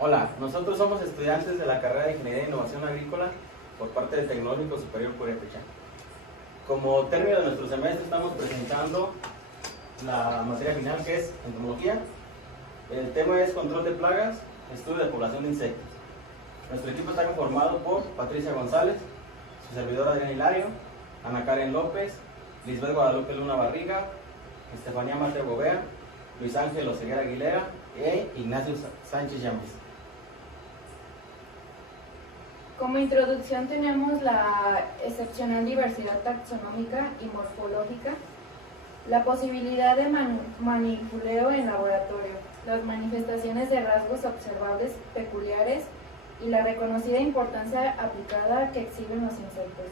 Hola, nosotros somos estudiantes de la carrera de Ingeniería e Innovación Agrícola por parte del Tecnológico Superior Purépecha. Como término de nuestro semestre estamos presentando la materia final, que es entomología. El tema es control de plagas, estudio de población de insectos. Nuestro equipo está conformado por Patricia González, su servidor Adrián Hilario, Ana Karen López, Lisbeth Guadalupe Luna Barriga, Estefanía Mateo Gobea, Luis Ángel Oseguera Aguilera e Ignacio Sánchez Llamas. Como introducción tenemos la excepcional diversidad taxonómica y morfológica, la posibilidad de manipuleo en laboratorio, las manifestaciones de rasgos observables peculiares y la reconocida importancia aplicada que exhiben los insectos.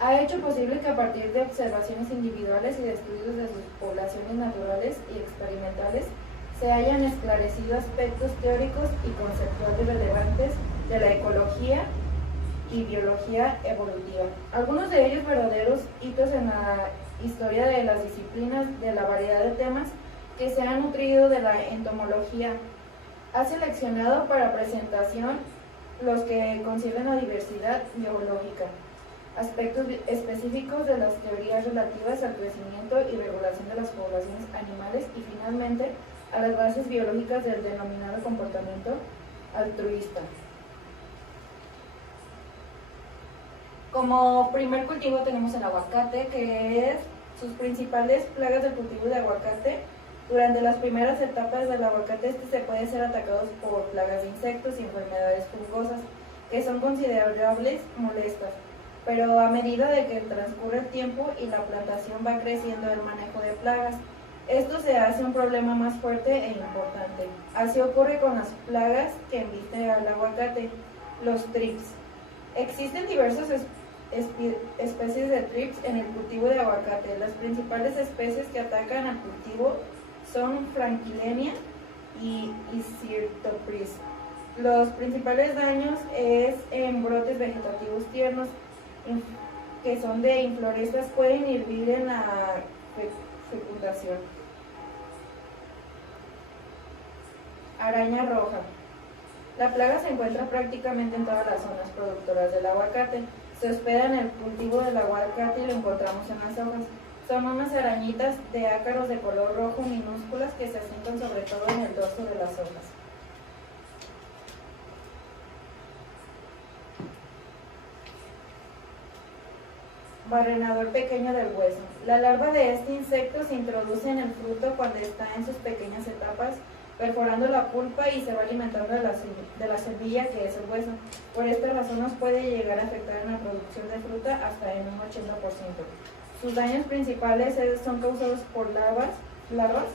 Ha hecho posible que a partir de observaciones individuales y de estudios de sus poblaciones naturales y experimentales se hayan esclarecido aspectos teóricos y conceptuales relevantes de la ecología y biología evolutiva. Algunos de ellos verdaderos hitos en la historia de las disciplinas, de la variedad de temas que se han nutrido de la entomología. Ha seleccionado para presentación los que conciernen la diversidad biológica, aspectos específicos de las teorías relativas al crecimiento y regulación de las poblaciones animales y finalmente a las bases biológicas del denominado comportamiento altruista. Como primer cultivo tenemos el aguacate, que es sus principales plagas del cultivo de aguacate. Durante las primeras etapas del aguacate se puede ser atacado por plagas de insectos y enfermedades fungosas, que son considerables molestas, pero a medida de que transcurre el tiempo y la plantación va creciendo el manejo de plagas, esto se hace un problema más fuerte e importante. Así ocurre con las plagas que embisten al aguacate, los thrips. Existen diversas especies de thrips en el cultivo de aguacate. Las principales especies que atacan al cultivo son Franklenia y Syrtopris. Los principales daños es en brotes vegetativos tiernos, que son de inflorestas, pueden inhibir en la fecundación. Araña roja. La plaga se encuentra prácticamente en todas las zonas productoras del aguacate. Se hospeda en el cultivo del aguacate y lo encontramos en las hojas. Son unas arañitas de ácaros de color rojo minúsculas que se asientan sobre todo en el dorso de las hojas. Barrenador pequeño del hueso. La larva de este insecto se introduce en el fruto cuando está en sus pequeñas etapas, perforando la pulpa y se va alimentando de la semilla, que es el hueso. Por esta razón nos puede llegar a afectar en la producción de fruta hasta en un 80%. Sus daños principales son causados por larvas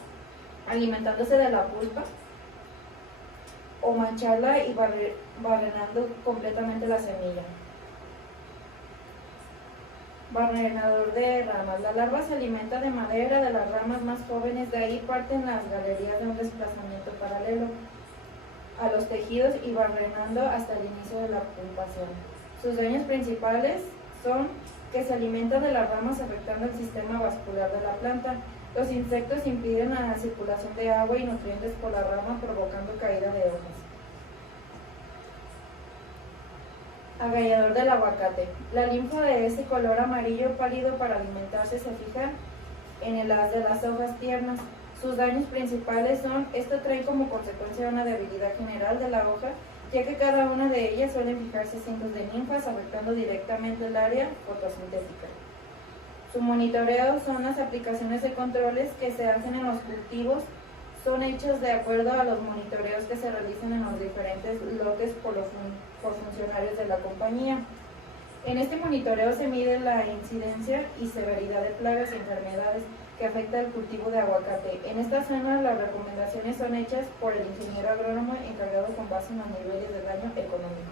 alimentándose de la pulpa o mancharla y barrenando completamente la semilla. Barrenador de ramas. La larva se alimenta de madera de las ramas más jóvenes, de ahí parten las galerías de un desplazamiento paralelo a los tejidos y barrenando hasta el inicio de la pulpación. Sus daños principales son que se alimentan de las ramas afectando el sistema vascular de la planta. Los insectos impiden la circulación de agua y nutrientes por la rama, provocando caída de hojas. Agallador del aguacate. La linfa de ese color amarillo pálido para alimentarse se fija en el haz de las hojas tiernas. Sus daños principales son, esto trae como consecuencia una debilidad general de la hoja, ya que cada una de ellas suelen fijarse cientos de ninfas, afectando directamente el área fotosintética. Su monitoreo son las aplicaciones de controles que se hacen en los cultivos, son hechos de acuerdo a los monitoreos que se realizan en los diferentes lotes por funcionarios de la compañía. En este monitoreo se mide la incidencia y severidad de plagas y enfermedades que afecta el cultivo de aguacate. En esta zona las recomendaciones son hechas por el ingeniero agrónomo encargado con base en los niveles de daño económico.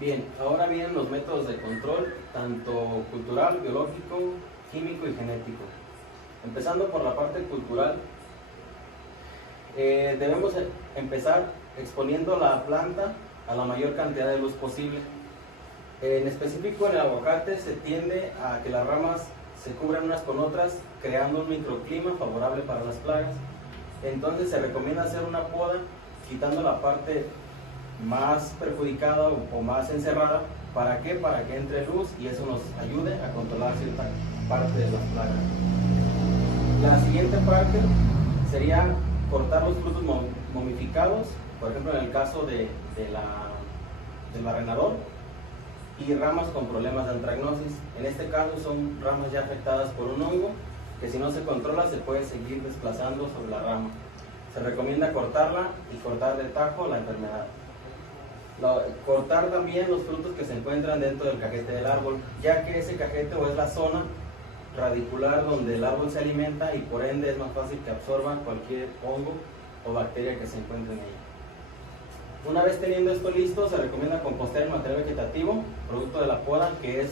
Bien, ahora vienen los métodos de control, tanto cultural, biológico, químico y genético. Empezando por la parte cultural, debemos empezar exponiendo la planta a la mayor cantidad de luz posible. En específico, en el aguacate se tiende a que las ramas se cubran unas con otras, creando un microclima favorable para las plagas. Entonces se recomienda hacer una poda quitando la parte más perjudicada o más encerrada. ¿Para qué? Para que entre luz y eso nos ayude a controlar cierta parte de las plagas. La siguiente parte sería cortar los frutos momificados, por ejemplo en el caso del barrenador, y ramas con problemas de antragnosis. En este caso son ramas ya afectadas por un hongo que si no se controla se puede seguir desplazando sobre la rama. Se recomienda cortarla y cortar de tajo la enfermedad. Cortar también los frutos que se encuentran dentro del cajete del árbol, ya que ese cajete o es la zona radicular donde el árbol se alimenta y por ende es más fácil que absorba cualquier hongo o bacteria que se encuentre en ella. Una vez teniendo esto listo, se recomienda compostear el material vegetativo, producto de la poda, que es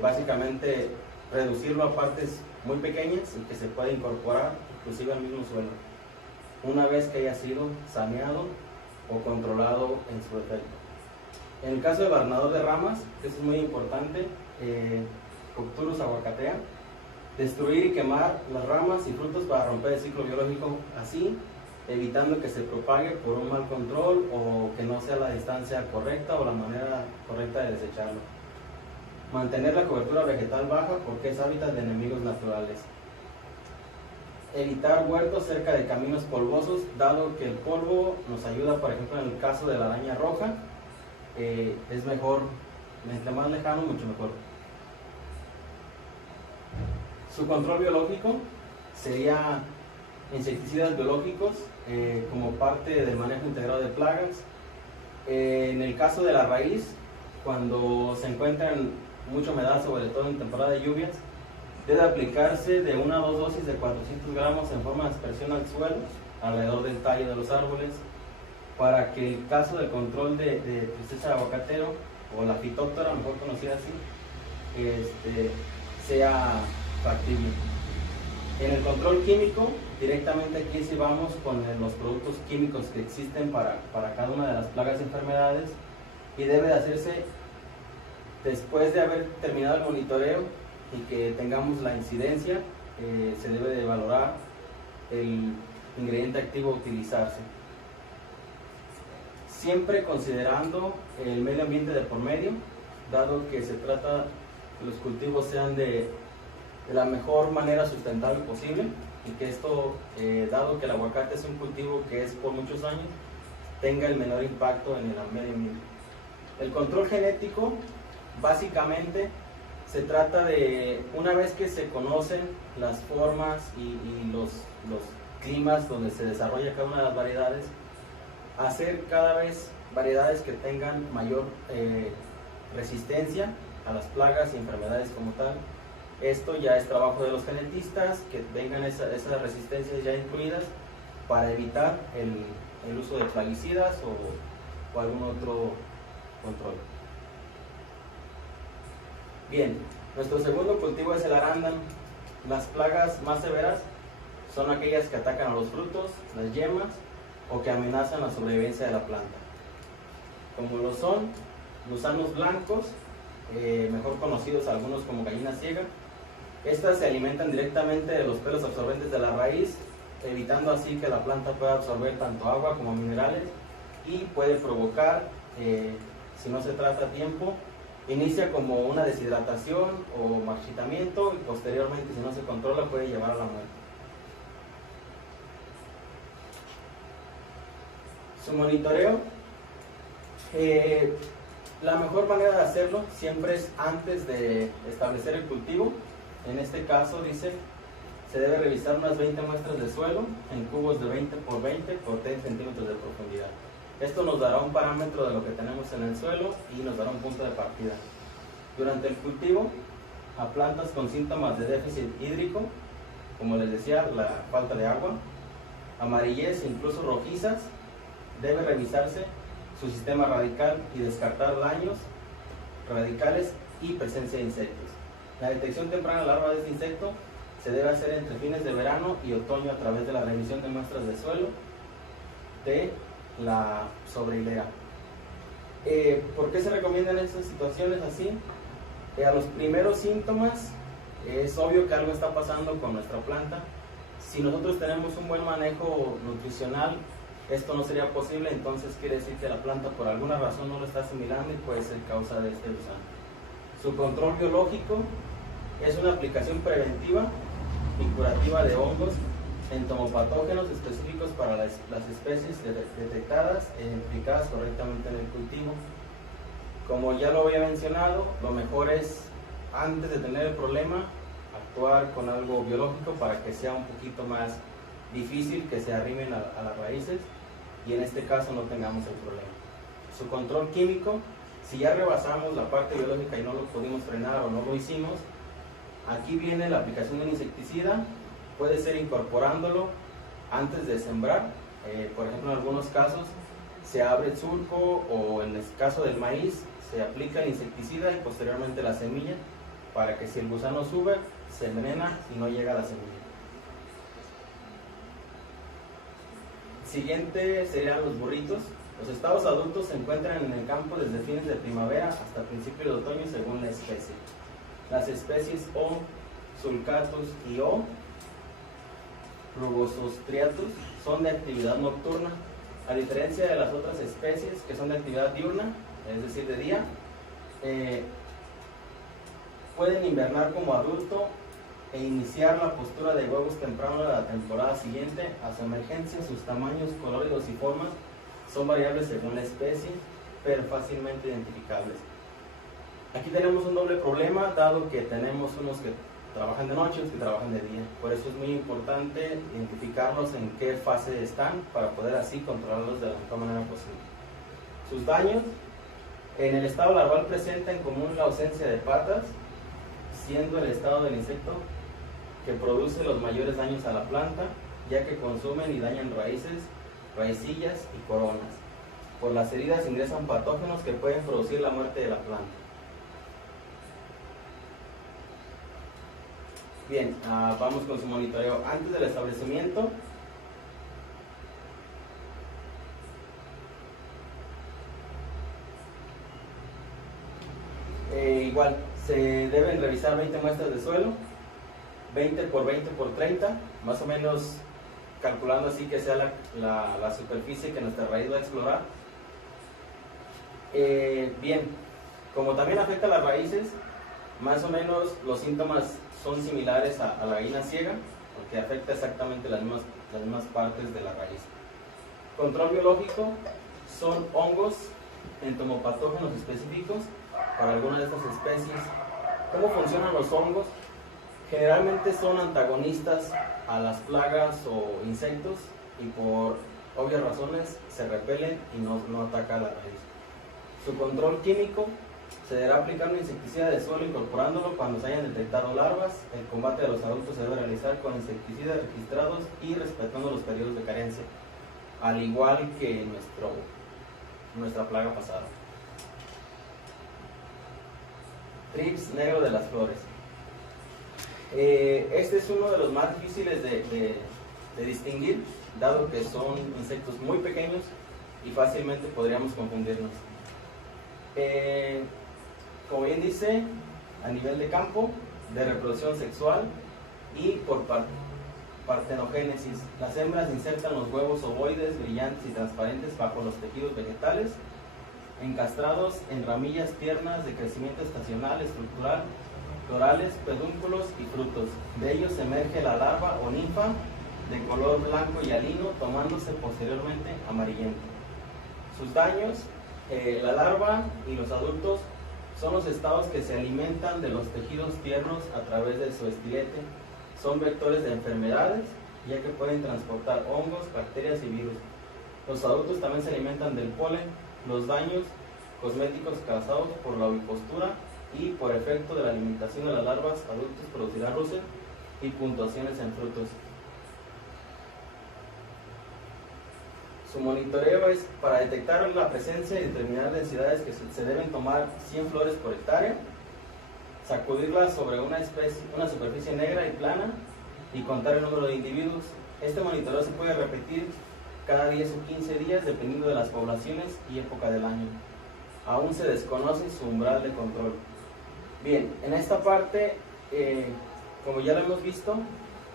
básicamente reducirlo a partes muy pequeñas y que se pueda incorporar inclusive al mismo suelo, una vez que haya sido saneado o controlado en su efecto. En el caso del barrenador de ramas, que eso es muy importante, Cocturus aguacatea, destruir y quemar las ramas y frutos para romper el ciclo biológico, así evitando que se propague por un mal control o que no sea la distancia correcta o la manera correcta de desecharlo. Mantener la cobertura vegetal baja porque es hábitat de enemigos naturales. Evitar huertos cerca de caminos polvosos, dado que el polvo nos ayuda, por ejemplo, en el caso de la araña roja, es mejor, entre más lejano, mucho mejor. Su control biológico sería insecticidas biológicos como parte del manejo integrado de plagas. En el caso de la raíz, cuando se encuentran mucha humedad, sobre todo en temporada de lluvias, debe aplicarse de 1 a 2 dosis de 400 gramos en forma de aspersión al suelo, alrededor del tallo de los árboles, para que el caso de control de tristeza de aguacatero, o la fitóptora, mejor conocida así, sea factible. En el control químico, directamente aquí sí vamos con los productos químicos que existen para cada una de las plagas y enfermedades, y debe de hacerse después de haber terminado el monitoreo y que tengamos la incidencia. Se debe de valorar el ingrediente activo a utilizarse, siempre considerando el medio ambiente de por medio, dado que se trata que los cultivos sean de la mejor manera sustentable posible, y que esto, dado que el aguacate es un cultivo que es por muchos años, tenga el menor impacto en el medio ambiente. El control genético, básicamente, se trata de, una vez que se conocen las formas y los climas donde se desarrolla cada una de las variedades, hacer cada vez variedades que tengan mayor resistencia a las plagas y enfermedades como tal. Esto ya es trabajo de los genetistas, que tengan esas resistencias ya incluidas para evitar el uso de plaguicidas o algún otro control. Bien, nuestro segundo cultivo es el arándano. Las plagas más severas son aquellas que atacan a los frutos, las yemas o que amenazan la sobrevivencia de la planta, como lo son gusanos blancos, mejor conocidos algunos como gallina ciega. Estas se alimentan directamente de los pelos absorbentes de la raíz, evitando así que la planta pueda absorber tanto agua como minerales, y puede provocar, si no se trata a tiempo, inicia como una deshidratación o marchitamiento, y posteriormente, si no se controla, puede llevar a la muerte. Su monitoreo, la mejor manera de hacerlo siempre es antes de establecer el cultivo. En este caso, dice, se debe revisar unas 20 muestras de suelo en cubos de 20 por 20 por 10 centímetros de profundidad. Esto nos dará un parámetro de lo que tenemos en el suelo y nos dará un punto de partida. Durante el cultivo, a plantas con síntomas de déficit hídrico, como les decía, la falta de agua, amarillez, incluso rojizas, debe revisarse su sistema radical y descartar daños radicales y presencia de insectos. La detección temprana de larvas de este insecto se debe hacer entre fines de verano y otoño a través de la revisión de muestras de suelo de la sobrehilera. ¿Por qué se recomiendan estas situaciones así? A los primeros síntomas es obvio que algo está pasando con nuestra planta. Si nosotros tenemos un buen manejo nutricional, esto no sería posible, entonces quiere decir que la planta por alguna razón no lo está asimilando y puede ser causa de este gusano. Su control biológico es una aplicación preventiva y curativa de hongos entomopatógenos específicos para las especies detectadas e identificadas correctamente en el cultivo. Como ya lo había mencionado, lo mejor es, antes de tener el problema, actuar con algo biológico para que sea un poquito más difícil que se arrimen a las raíces y en este caso no tengamos el problema. Su control químico, si ya rebasamos la parte biológica y no lo pudimos frenar o no lo hicimos, aquí viene la aplicación de un insecticida. Puede ser incorporándolo antes de sembrar. Por ejemplo, en algunos casos se abre el surco o en el caso del maíz se aplica el insecticida y posteriormente la semilla para que si el gusano sube se envenena y no llega a la semilla. Siguiente serían los burritos. Los estados adultos se encuentran en el campo desde fines de primavera hasta principios de otoño según la especie. Las especies O, sulcatus y O, rugosostriatus, son de actividad nocturna, a diferencia de las otras especies que son de actividad diurna, es decir, de día. Pueden invernar como adulto e iniciar la postura de huevos temprano de la temporada siguiente. A su emergencia, sus tamaños, coloridos y formas son variables según la especie, pero fácilmente identificables. Aquí tenemos un doble problema, dado que tenemos unos que trabajan de noche y otros que trabajan de día. Por eso es muy importante identificarlos en qué fase están para poder así controlarlos de la mejor manera posible. Sus daños: en el estado larval presenta en común la ausencia de patas, siendo el estado del insecto que produce los mayores daños a la planta, ya que consumen y dañan raíces, raicillas y coronas. Por las heridas ingresan patógenos que pueden producir la muerte de la planta. Bien, vamos con su monitoreo. Antes del establecimiento, igual, se deben revisar 20 muestras de suelo, 20 por 20 por 30, más o menos calculando así que sea la superficie que nuestra raíz va a explorar. Bien, como también afecta a las raíces, más o menos los síntomas son similares a la gallina ciega, porque afecta exactamente las mismas partes de la raíz. Control biológico: son hongos entomopatógenos específicos para algunas de estas especies. ¿Cómo funcionan los hongos? Generalmente son antagonistas a las plagas o insectos y por obvias razones se repelen y no ataca a la raíz. Su control químico: se deberá aplicar un insecticida de suelo incorporándolo cuando se hayan detectado larvas. El combate de los adultos se debe realizar con insecticidas registrados y respetando los periodos de carencia, al igual que nuestra plaga pasada. Trips negro de las flores. Este es uno de los más difíciles de distinguir, dado que son insectos muy pequeños y fácilmente podríamos confundirnos. Como bien dice, a nivel de campo, de reproducción sexual y por partenogénesis. Las hembras insertan los huevos ovoides, brillantes y transparentes bajo los tejidos vegetales, encastrados en ramillas tiernas de crecimiento estacional, estructural, florales, pedúnculos y frutos. De ellos emerge la larva o ninfa de color blanco y hialino, tomándose posteriormente amarillento. Sus daños: la larva y los adultos son los estados que se alimentan de los tejidos tiernos a través de su estilete. Son vectores de enfermedades, ya que pueden transportar hongos, bacterias y virus. Los adultos también se alimentan del polen. Los daños: cosméticos causados por la ovipostura y por efecto de la alimentación de las larvas adultos producirá rusen y puntuaciones en frutos. Su monitoreo es para detectar la presencia y determinar densidades que se deben tomar 100 flores por hectárea, sacudirlas sobre una superficie negra y plana y contar el número de individuos. Este monitoreo se puede repetir cada 10 o 15 días dependiendo de las poblaciones y época del año. Aún se desconoce su umbral de control. Bien, en esta parte, como ya lo hemos visto,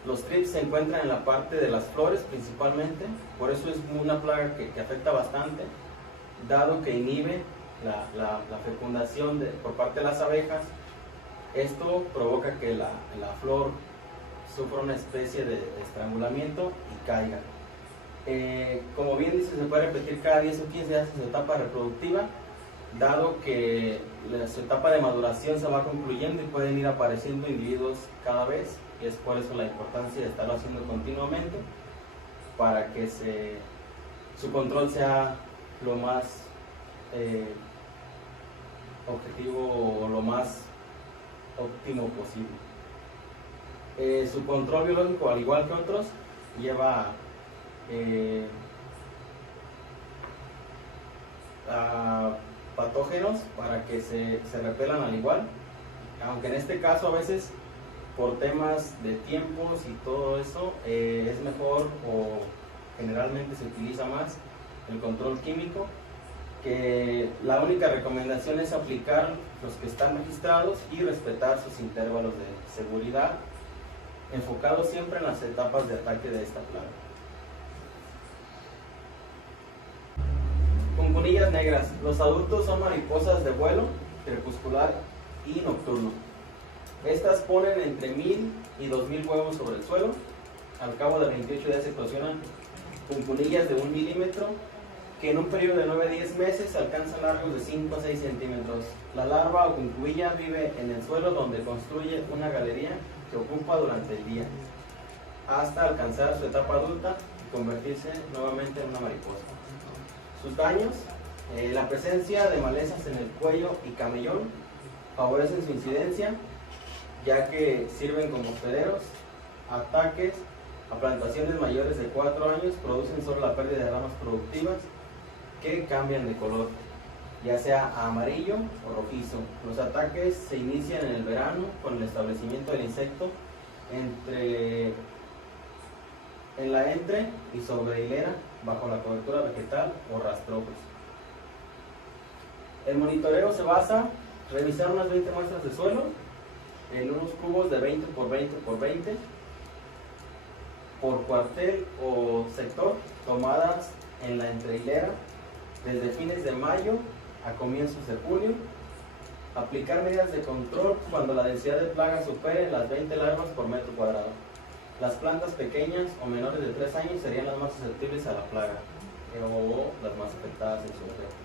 Los thrips se encuentran en la parte de las flores principalmente, por eso es una plaga que afecta bastante, dado que inhibe la fecundación por parte de las abejas. Esto provoca que la flor sufra una especie de estrangulamiento y caiga. Como bien dice, se puede repetir cada 10 o 15 días su etapa reproductiva, dado que su etapa de maduración se va concluyendo y pueden ir apareciendo individuos cada vez, y es por eso la importancia de estarlo haciendo continuamente para que su control sea lo más objetivo o lo más óptimo posible. Su control biológico, al igual que otros, lleva a patógenos para que se repelan al igual, aunque en este caso a veces por temas de tiempos y todo eso es mejor, o generalmente se utiliza más el control químico, que la única recomendación es aplicar los que están registrados y respetar sus intervalos de seguridad, enfocados siempre en las etapas de ataque de esta plaga. Cuncunillas negras. Los adultos son mariposas de vuelo crepuscular y nocturno. Estas ponen entre 1000 y 2000 huevos sobre el suelo. Al cabo de 28 días eclosionan cuncunillas de 1 milímetro, que en un periodo de 9 a 10 meses alcanzan largos de 5 a 6 centímetros. La larva o cuncubilla vive en el suelo, donde construye una galería que ocupa durante el día, hasta alcanzar su etapa adulta y convertirse nuevamente en una mariposa. Sus daños: la presencia de malezas en el cuello y camellón favorecen su incidencia, ya que sirven como hospederos. Ataques a plantaciones mayores de 4 años producen solo la pérdida de ramas productivas, que cambian de color, ya sea a amarillo o rojizo. Los ataques se inician en el verano con el establecimiento del insecto en la entre y sobre hilera, bajo la cobertura vegetal o rastrojos. El monitoreo se basa en revisar unas 20 muestras de suelo en unos cubos de 20 por 20 por 20 por cuartel o sector, tomadas en la entrehilera desde fines de mayo a comienzos de julio. Aplicar medidas de control cuando la densidad de plaga supere las 20 larvas por metro cuadrado. Las plantas pequeñas o menores de 3 años serían las más susceptibles a la plaga o las más afectadas en su efecto.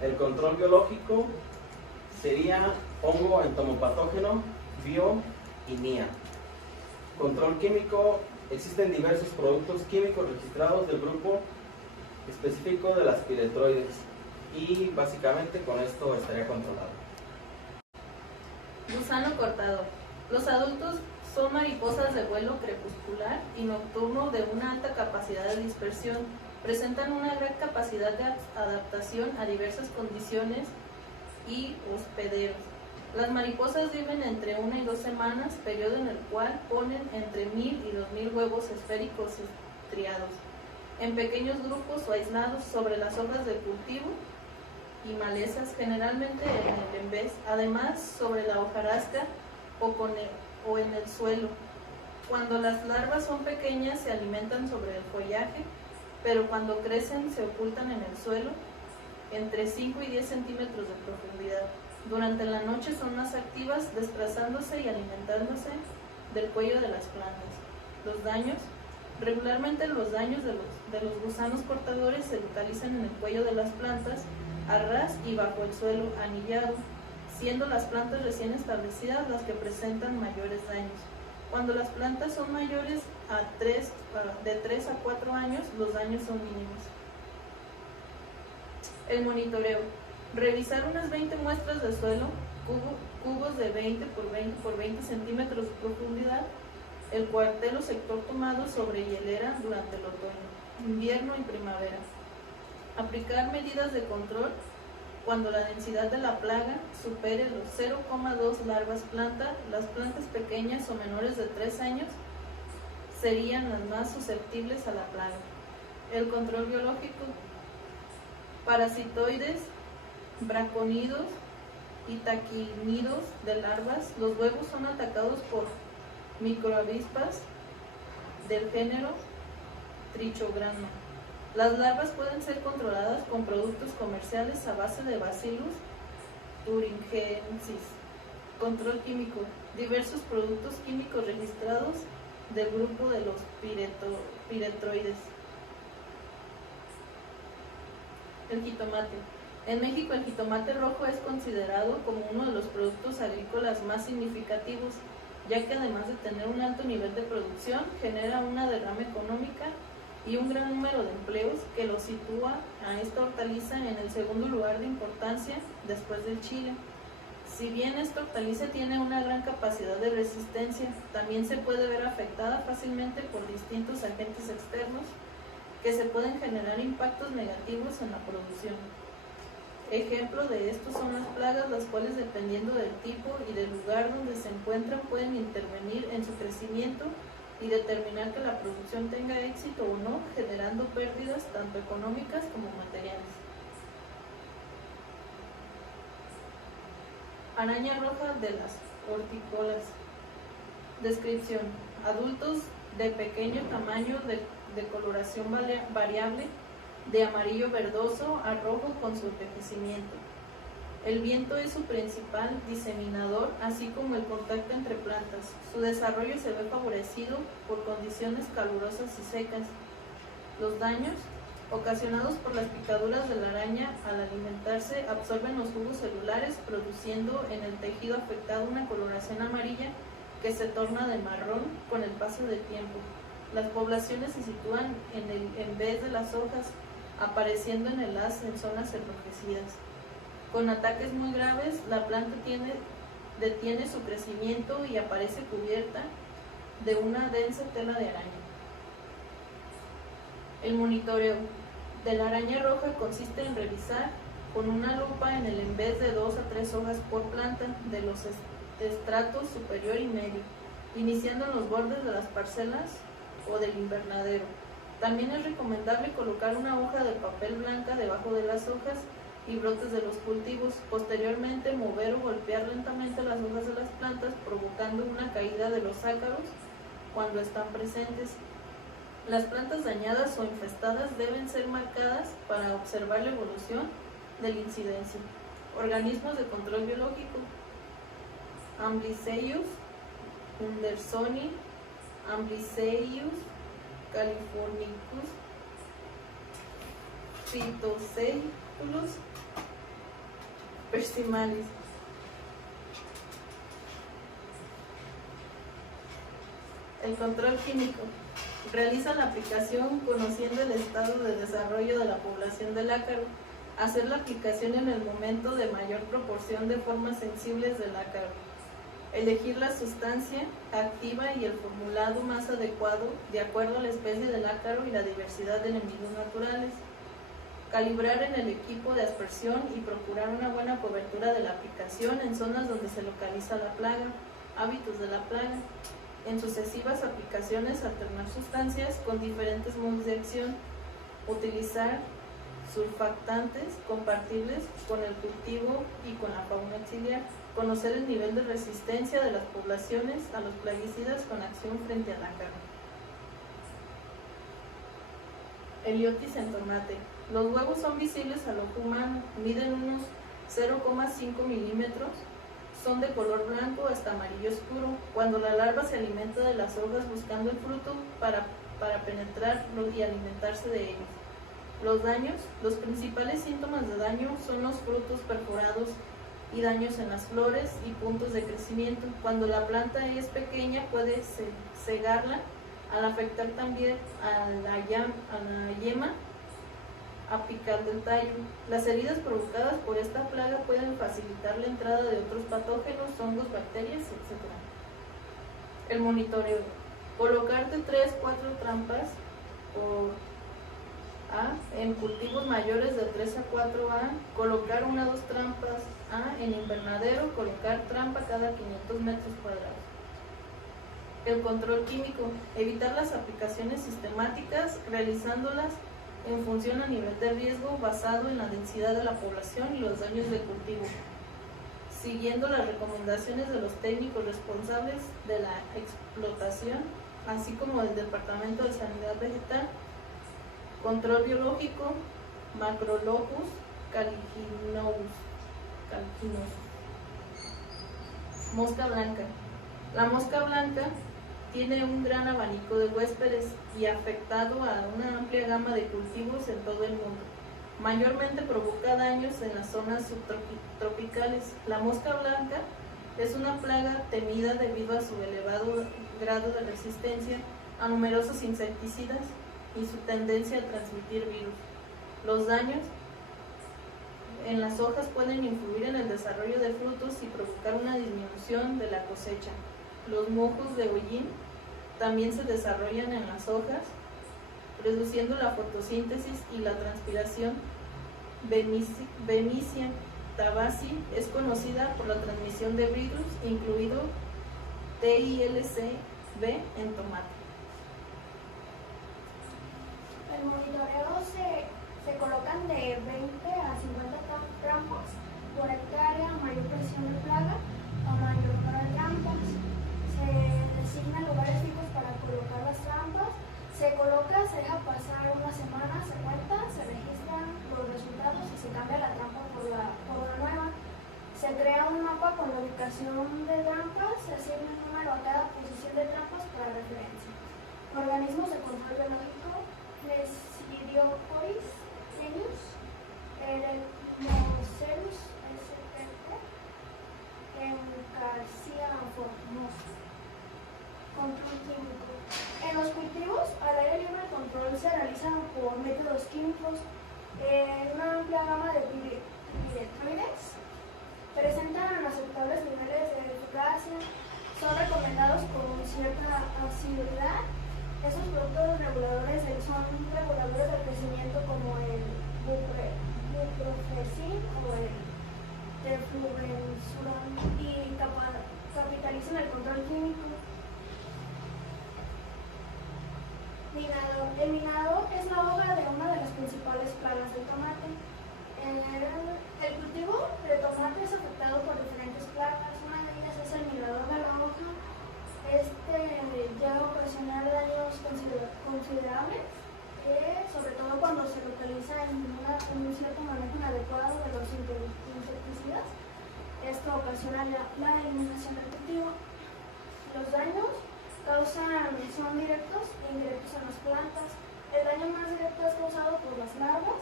El control biológico sería hongo entomopatógeno, bio y NIA. Control químico: existen diversos productos químicos registrados del grupo específico de las piretroides, y básicamente con esto estaría controlado. Gusano cortador. Los adultos son mariposas de vuelo crepuscular y nocturno de una alta capacidad de dispersión. Presentan una gran capacidad de adaptación a diversas condiciones y hospederos. Las mariposas viven entre 1 y 2 semanas, periodo en el cual ponen entre 1000 y 2000 huevos esféricos estriados, en pequeños grupos o aislados sobre las hojas de cultivo y malezas, generalmente en el envés, además sobre la hojarasca o en el suelo. Cuando las larvas son pequeñas se alimentan sobre el follaje, pero cuando crecen se ocultan en el suelo entre 5 y 10 centímetros de profundidad. Durante la noche son más activas, desplazándose y alimentándose del cuello de las plantas. Los daños: regularmente los daños de los gusanos cortadores se localizan en el cuello de las plantas, a ras y bajo el suelo anillado, siendo las plantas recién establecidas las que presentan mayores daños. Cuando las plantas son mayores de 3 a 4 años, los daños son mínimos. El monitoreo: revisar unas 20 muestras de suelo, cubos de 20 por 20 por 20 centímetros de profundidad, el cuartel o sector tomado sobre hielera durante el otoño, invierno y primavera. Aplicar medidas de control cuando la densidad de la plaga supere los 0,2 larvas planta. Las plantas pequeñas o menores de 3 años serían las más susceptibles a la plaga. El control biológico: parasitoides, braconidos y taquinidos de larvas. Los huevos son atacados por microavispas del género Trichogramma. Las larvas pueden ser controladas con productos comerciales a base de Bacillus thuringiensis. Control químico. Diversos productos químicos registrados del grupo de los piretroides. El jitomate. En México el jitomate rojo es considerado como uno de los productos agrícolas más significativos, ya que además de tener un alto nivel de producción, genera una derrama económica y un gran número de empleos que lo sitúa a esta hortaliza en el segundo lugar de importancia después del chile. Si bien esta hortaliza tiene una gran capacidad de resistencia, también se puede ver afectada fácilmente por distintos agentes externos que se pueden generar impactos negativos en la producción. Ejemplo de esto son las plagas, las cuales dependiendo del tipo y del lugar donde se encuentran pueden intervenir en su crecimiento y determinar que la producción tenga éxito o no, generando pérdidas tanto económicas como materiales. Araña roja de las hortícolas. Descripción: adultos de pequeño tamaño, de coloración variable, de amarillo verdoso a rojo con su envejecimiento. El viento es su principal diseminador, así como el contacto entre plantas. Su desarrollo se ve favorecido por condiciones calurosas y secas. Los daños ocasionados por las picaduras de la araña al alimentarse absorben los jugos celulares, produciendo en el tejido afectado una coloración amarilla que se torna de marrón con el paso del tiempo. Las poblaciones se sitúan en vez de las hojas, apareciendo en el haz en zonas enrojecidas. Con ataques muy graves, la planta detiene su crecimiento y aparece cubierta de una densa tela de araña. El monitoreo de la araña roja consiste en revisar con una lupa en el envés de 2 a 3 hojas por planta de los estratos superior y medio, iniciando en los bordes de las parcelas o del invernadero. También es recomendable colocar una hoja de papel blanca debajo de las hojas y brotes de los cultivos. Posteriormente, mover o golpear lentamente las hojas de las plantas, provocando una caída de los ácaros cuando están presentes. Las plantas dañadas o infestadas deben ser marcadas para observar la evolución de la incidencia. Organismos de control biológico: Amblyceus undersoni, Amblyceus californicus, Phytocephalus persimalis. El control químico. Realiza la aplicación conociendo el estado de desarrollo de la población del ácaro. Hacer la aplicación en el momento de mayor proporción de formas sensibles del ácaro. Elegir la sustancia activa y el formulado más adecuado de acuerdo a la especie del ácaro y la diversidad de enemigos naturales. Calibrar en el equipo de aspersión y procurar una buena cobertura de la aplicación en zonas donde se localiza la plaga. Hábitos de la plaga. En sucesivas aplicaciones, alternar sustancias con diferentes modos de acción. Utilizar surfactantes compatibles con el cultivo y con la fauna auxiliar. Conocer el nivel de resistencia de las poblaciones a los plaguicidas con acción frente al ácaro. Heliotis en tomate. Los huevos son visibles al ojo humano, miden unos 0,5 milímetros, son de color blanco hasta amarillo oscuro. Cuando la larva se alimenta de las hojas buscando el fruto para penetrarlo y alimentarse de ellos. Los daños. Los principales síntomas de daño son los frutos perforados y daños en las flores y puntos de crecimiento. Cuando la planta es pequeña puede cegarla al afectar también a la yema apical del tallo. Las heridas provocadas por esta plaga pueden facilitar la entrada de otros patógenos, hongos, bacterias, etc. El monitoreo. Colocar de 3 a 4 trampas por A en cultivos mayores de 3 a 4A, colocar 1 a 2 trampas A en invernadero, colocar trampa cada 500 metros cuadrados. El control químico. Evitar las aplicaciones sistemáticas, realizándolas en función a nivel de riesgo basado en la densidad de la población y los daños de cultivo, siguiendo las recomendaciones de los técnicos responsables de la explotación así como del Departamento de Sanidad Vegetal, Control Biológico, Macrologus calicinosus. Mosca blanca. La mosca blanca tiene un gran abanico de huéspedes y ha afectado a una amplia gama de cultivos en todo el mundo. Mayormente provoca daños en las zonas subtropicales. La mosca blanca es una plaga temida debido a su elevado grado de resistencia a numerosos insecticidas y su tendencia a transmitir virus. Los daños en las hojas pueden influir en el desarrollo de frutos y provocar una disminución de la cosecha. Los mojos de hollín también se desarrollan en las hojas, reduciendo la fotosíntesis y la transpiración. Bemisia tabaci es conocida por la transmisión de virus, incluido TILC-B en tomate. El monitoreo se colocan de 20 a 50 trampas por hectárea, a mayor presión de plaga, a mayor número de trampas. Se designan lugares fijos para colocar las trampas. Se coloca, se deja pasar una semana, se cuenta, se registran los resultados y se cambia la trampa por una nueva. Se crea un mapa con la ubicación de trampas, se asigna un número a cada posición de trampas para referencia. Organismos de control biológico: Nesidiocoris, Genius, Eretmocerus spp, Encarsia formosa. Control químico. En los cultivos, al aire libre, el control se realiza por métodos químicos. Una amplia gama de piretroides presentan aceptables niveles de eficacia, son recomendados con cierta asiduidad. Estos productos reguladores son reguladores del crecimiento como el buprofezin o el teflubenzuron y capitalizan el control químico. Minado. El minado es la hoja de una de las principales plagas del tomate. El cultivo de tomate es afectado por diferentes plagas. Una de ellas es el minador de la hoja. Llega a ocasionar daños considerables, sobre todo cuando se localiza en un cierto manejo inadecuado de los insecticidas. Esto ocasiona la eliminación del cultivo. Los daños son directos e indirectos en las plantas. El daño más directo es causado por las larvas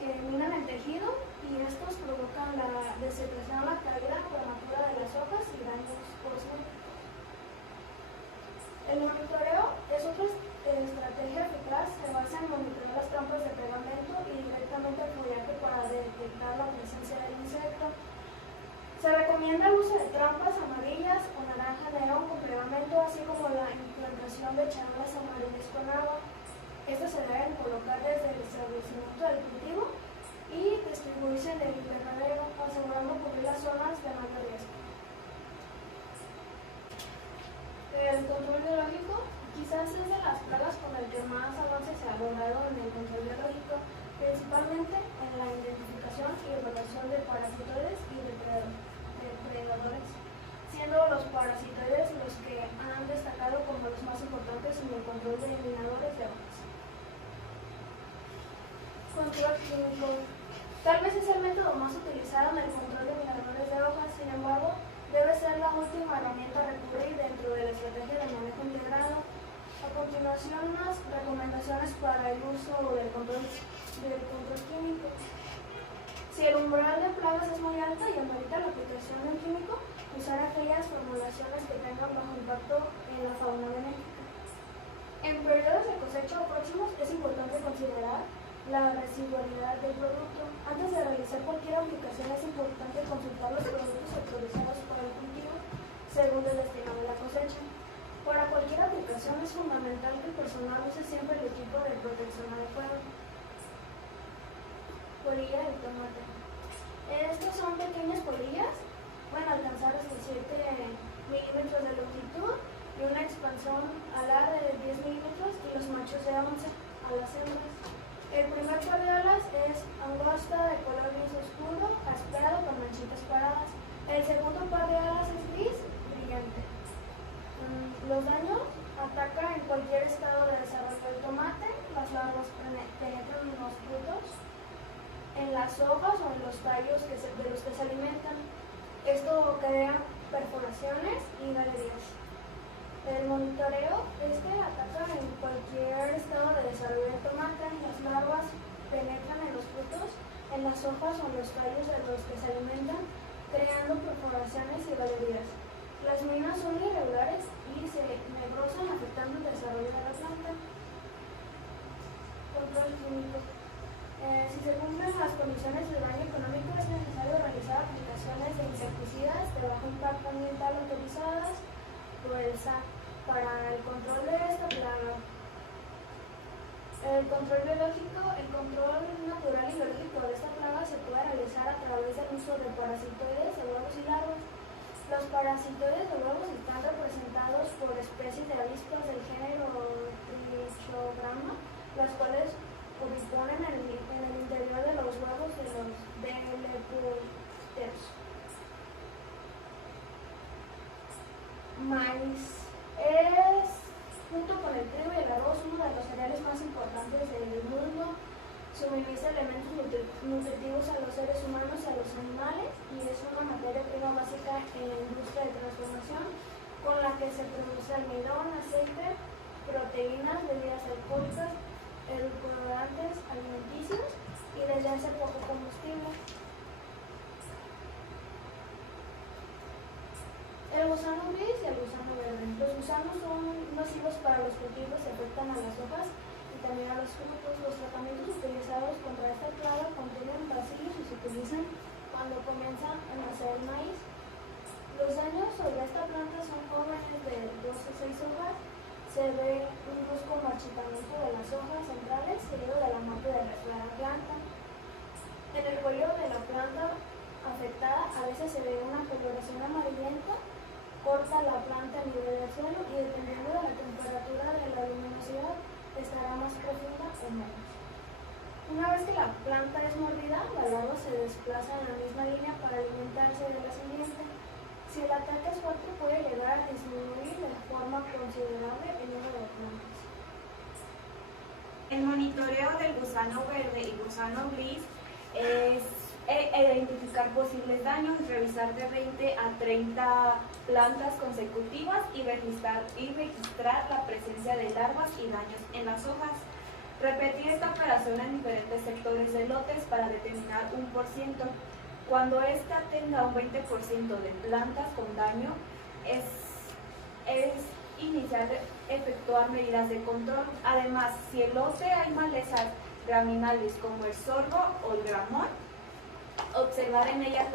que minan el tejido y estos provocan la desecreción, la caída prematura de las hojas y daños cosméticos. El monitoreo es otra estrategia eficaz, se basa en monitorear las trampas de pegamento y directamente el follaje para detectar la presencia del insecto. Se recomienda el uso de trampas amarillas o naranja neón con pegamento, así como la implantación de charolas amarillas con agua. Estas se deben colocar desde el establecimiento del cultivo y distribuirse en el invernadero, asegurando cubrir las zonas de mayor riesgo. El control biológico quizás es de las plagas con el que más avance se ha logrado en el control biológico, principalmente en la identificación y evaluación de parasitoides y depredadores, siendo los parasitoides los que han destacado como los más importantes en el control de eliminadores de hojas. Control químico. Tal vez es el método más utilizado en el control de eliminadores de hojas, sin embargo, debe ser la última herramienta a recurrir dentro de la estrategia de manejo integrado. A continuación, unas recomendaciones para el uso del control químico. Si el umbral de plagas es muy alta y amerita la aplicación de un químico, usar aquellas formulaciones que tengan bajo impacto en la fauna benéfica. En periodos de cosecha o próximos es importante considerar la residualidad del producto. Antes de realizar cualquier aplicación es importante consultar los productos autorizados para el cultivo según el destino de la cosecha. Para cualquier aplicación es fundamental que el personal use siempre el equipo de protección adecuado. Polilla de tomate. Estas son pequeñas polillas, pueden alcanzar hasta 7 milímetros de longitud y una expansión alar de 10 milímetros y los machos de 11 a las hembras. El primer par de alas es angosta, de color gris oscuro, aspeado con manchitas paradas. El segundo par de alas es gris brillante. Los daños Ataca en cualquier estado de desarrollo del tomate. Las larvas penetran en los frutos, en las hojas o en los tallos de los que se alimentan. Esto crea perforaciones y galerías. El monitoreo ataca en cualquier estado de desarrollo del tomate. Las larvas penetran en los frutos, en las hojas o en los tallos de los que se alimentan, creando perforaciones y galerías. Las minas son irregulares y se nebrosan, afectando el desarrollo de la planta. Control químico. Si se cumplen las condiciones de daño económico, es necesario realizar aplicaciones de insecticidas de bajo impacto ambiental autorizadas por el SAC para el control de esta plaga. El control biológico. El control natural y biológico de esta plaga se puede realizar a través del uso de parasitoides de huevos y larvas. Los parasitoides de huevos están representados por especies de avispas del género Trichogramma, las cuales oviponen en el interior de los huevos de los Lepidopteros. Maíz es, junto con el trigo y el arroz, uno de los cereales más importantes del mundo. Suministra elementos nutritivos a los seres humanos y a los animales, y es una materia prima básica en la industria de transformación, con la que se produce almidón, aceite, proteínas, bebidas alcohólicas, edulcorantes alimenticios y desde hace poco combustible. El gusano gris y el gusano verde. Los gusanos son nocivos para los cultivos y afectan a las hojas y también a los frutos. Los tratamientos utilizados contra esta plaga contienen bacillos y se utilizan cuando comienza a nacer el maíz. Los daños sobre esta planta son jóvenes de 2 a 6 hojas. Se ve un brusco marchitamiento de las hojas centrales seguido de la muerte de la planta. En el cuello de la planta afectada a veces se ve una coloración amarillenta. Corta la planta a nivel del suelo y dependiendo de la temperatura de la luminosidad estará más profunda o menos. Una vez que la planta es mordida, la larva se desplaza en la misma línea para alimentarse de la simiente. Si el ataque es fuerte, puede llegar a disminuir de forma considerable el número de plantas. El monitoreo del gusano verde y gusano gris es identificar posibles daños, revisar de 20 a 30 plantas consecutivas y registrar la presencia de larvas y daños en las hojas. Repetir esta operación en diferentes sectores de lotes para determinar un %. Cuando ésta tenga un 20% de plantas con daño, es iniciar efectuar medidas de control. Además, si en el lote hay malezas graminales como el sorgo o el gramón, observar en ellas